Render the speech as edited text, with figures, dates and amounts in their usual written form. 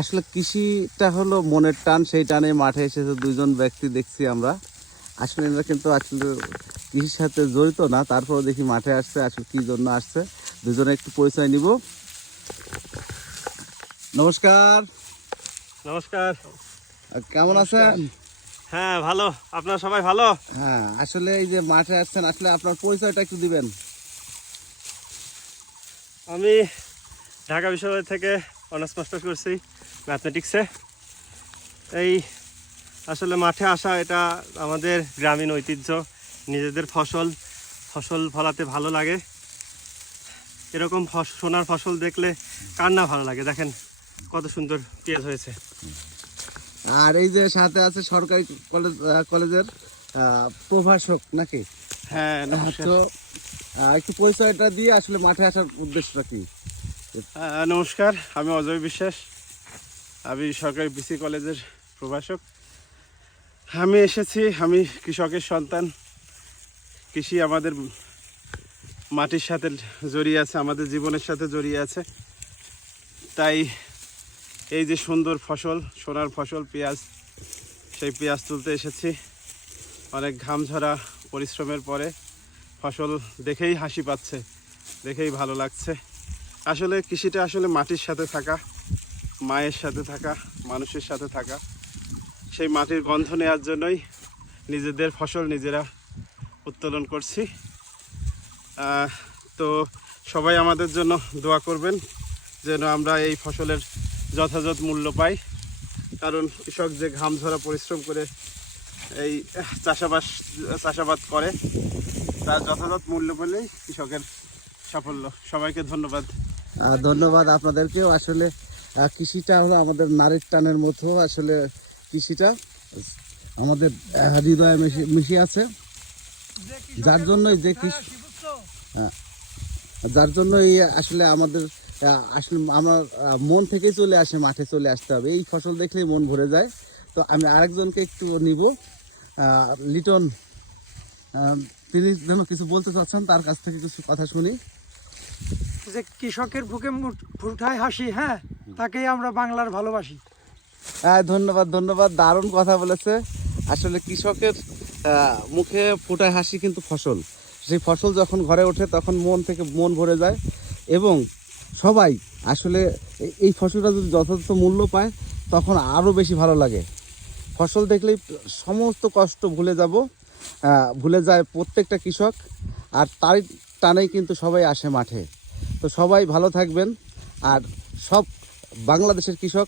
আসলে কৃষিটা হলো মনের টান, সেই টানে মাঠে এসেছে দুইজন ব্যক্তি দেখছি আমরা। আসলে এরা কিন্তু আসলে কৃষির সাথে জড়িত না, তারপরে দেখি মাঠে আসছে। আসলে কি জন্য আসছে দুজনে একটু পরিচয় নিব। নমস্কার। নমস্কার। কেমন আছেন? হ্যাঁ ভালো, আপনারা সবাই ভালো? হ্যাঁ, আসলে এই যে মাঠে আসছেন, আসলে আপনার পরিচয়টা একটু দিবেন। আমি ঢাকা বিশ্ববিদ্যালয় থেকে অনার্স মাস্টার্স করছি ম্যাথমেটিক্সে। এই আসলে মাঠে আসা এটা আমাদের গ্রামীণ ঐতিহ্য, নিজেদের ফসল ফলাতে ভালো লাগে। এরকম সোনার ফসল দেখলে কার না ভালো লাগে? দেখেন কত সুন্দর পেঁয়াজ হয়েছে। আর এই যে সাথে আছে সরকারি কলেজের প্রভাষক নাকি? হ্যাঁ নমস্কার। তো একটু পরিচয়টা দিয়ে আসলে মাঠে আসার উদ্দেশ্যটা কি? নমস্কার, আমি অজয় বিশ্বাস, আমি সরকারি বিসি কলেজের প্রভাষক। আমি এসেছি, আমি কৃষকের সন্তান। কৃষি আমাদের মাটির সাথে জড়িয়ে আছে, আমাদের জীবনের সাথে জড়িয়ে আছে। তাই এই যে সুন্দর ফসল, সোনার ফসল পেঁয়াজ, সেই পেঁয়াজ তুলতে এসেছি। অনেক ঘাম ঝরা পরিশ্রমের পরে ফসল দেখেই হাসি পাচ্ছে, দেখেই ভালো লাগছে। আসলে কৃষিটা আসলে মাটির সাথে থাকা, মায়ের সাথে থাকা, মানুষের সাথে থাকা। সেই মাটির গন্ধ নেওয়ার জন্যই নিজেদের ফসল নিজেরা উত্তোলন করছি। তো সবাই আমাদের জন্য দোয়া করবেন যেন আমরা এই ফসলের যথাযথ মূল্য পাই। কারণ কৃষক যে ঘাম ঝরা পরিশ্রম করে এই চাষাবাদ করে, তার যথাযথ মূল্য পেলেই কৃষকের সাফল্য। সবাইকে ধন্যবাদ। ধন্যবাদ আপনাদেরকেও। আসলে কৃষিটা হলো আমাদের নারীর টানের মতো। আসলে কৃষিটা আমাদের হৃদয়ে মিশে আছে, যার জন্যই যার জন্যই আসলে আমাদের আসলে আমার মন থেকে চলে আসে, মাঠে চলে আসতে হবে। এই ফসল দেখলেই মন ভরে যায়। তো আমি আরেকজনকে একটু নিব, লিটন। তিনি যেন কিছু বলতে চাচ্ছেন, তার কাছ থেকে কিছু কথা শুনি। যে কৃষকের বুকে ফুটায় হাসি, হ্যাঁ, তাকেই আমরা বাংলার ভালোবাসি। হ্যাঁ, ধন্যবাদ ধন্যবাদ, দারুণ কথা বলেছে। আসলে কৃষকের মুখে ফোটায় হাসি কিন্তু ফসল। সেই ফসল যখন ঘরে ওঠে তখন মন থেকে মন ভরে যায়। এবং সবাই আসলে এই ফসলটা যদি যথাযথ মূল্য পায় তখন আরও বেশি ভালো লাগে। ফসল দেখলেই সমস্ত কষ্ট ভুলে যায় প্রত্যেকটা কৃষক। আর তারই টানেই কিন্তু সবাই আসে মাঠে। তো সবাই ভালো থাকবেন। আর সব বাংলাদেশের কৃষক